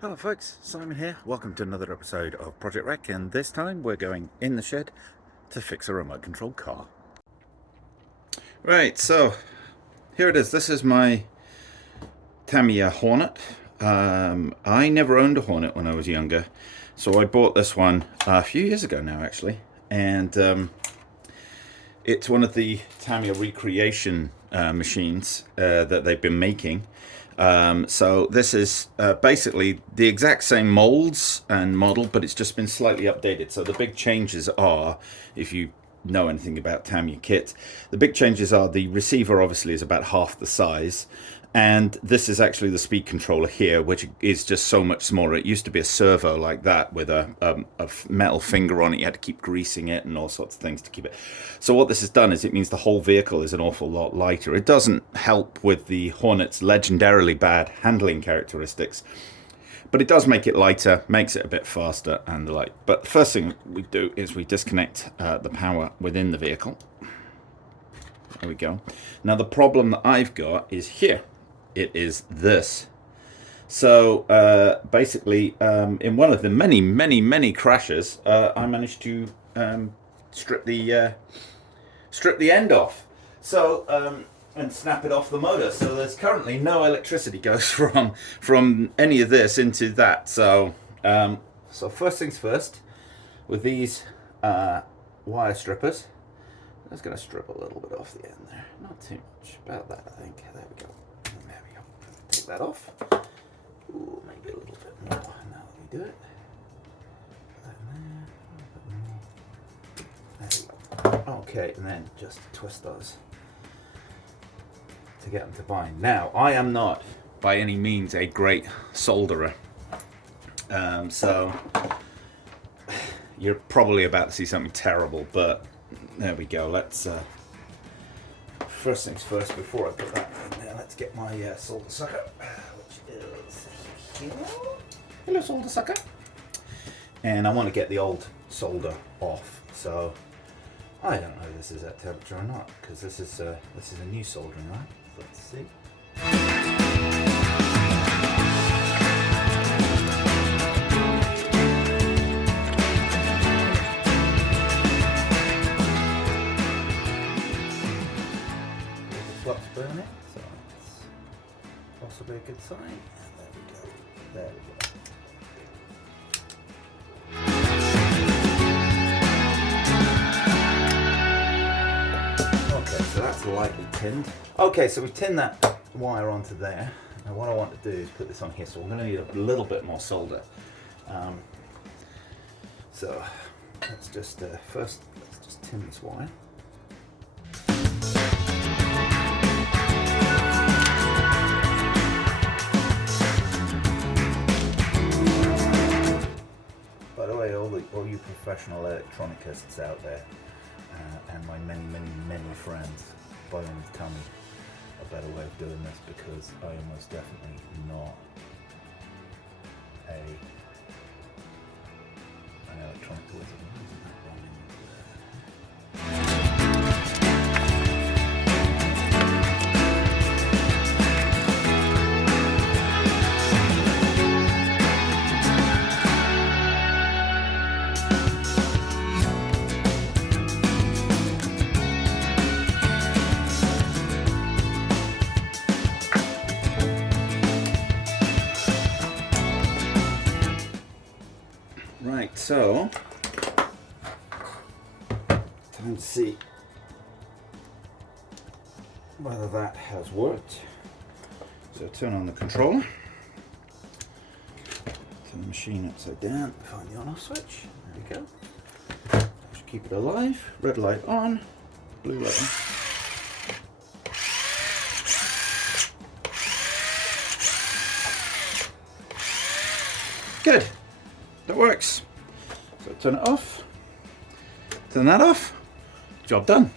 Hello folks, Simon here. Welcome to another episode of Project Wreck, and this time we're going in the shed to fix a remote control car. Right, so here it is. This is my Tamiya Hornet. I never owned a Hornet when I was younger, so I bought this one a few years ago now actually, and it's one of the Tamiya recreation machines that they've been making. So this is basically the exact same molds and model, but it's just been slightly updated. So the big changes are, if you know anything about Tamiya kit, the big changes are the receiver obviously is about half the size, and this is actually the speed controller here, which is just so much smaller. It used to be a servo like that with a metal finger on it. You had to keep greasing it and all sorts of things to keep it. So what this has done is it means the whole vehicle is an awful lot lighter. It doesn't help with the Hornet's legendarily bad handling characteristics, but it does make it lighter, makes it a bit faster and the like. But the first thing we do is we disconnect the power within the vehicle. There we go. Now the problem that I've got is here. It is this. So basically, in one of the many crashes, I managed to strip the end off. So and snap it off the motor. So there's currently no electricity goes from any of this into that. So so first things first, with these wire strippers, I'm just going to strip a little bit off the end there. Not too much, about that I think. There we go. There we go. Take that off. Ooh, maybe a little bit more now that we do it. Put that in there. There we go. Okay, and then just twist those to get them to bind. Now, I am not by any means a great solderer. So you're probably about to see something terrible, but there we go. Let's first things first, before I put that in there, let's get my solder sucker, which is here. Hello, solder sucker. And I want to get the old solder off. So I don't know if this is at temperature or not, because this is a new soldering iron. Let's see. Flux burning, so that's possibly a good sign. And there we go. There we go. Okay, so that's lightly tinned. Okay, so we've tinned that wire onto there. Now what I want to do is put this on here, so I'm going to need a little bit more solder. So let's just first let's just tin this wire. By the way, all you professional electronicists out there, and my many friends, by all means tell me a better way of doing this, because I am most definitely not an electronic wizard. Right, so time to see whether that has worked. So turn on the controller, turn the machine upside down, find the on-off switch. There we go. Should keep it alive. Red light on, blue light on. Good. That works. So turn it off. Turn that off. Job done.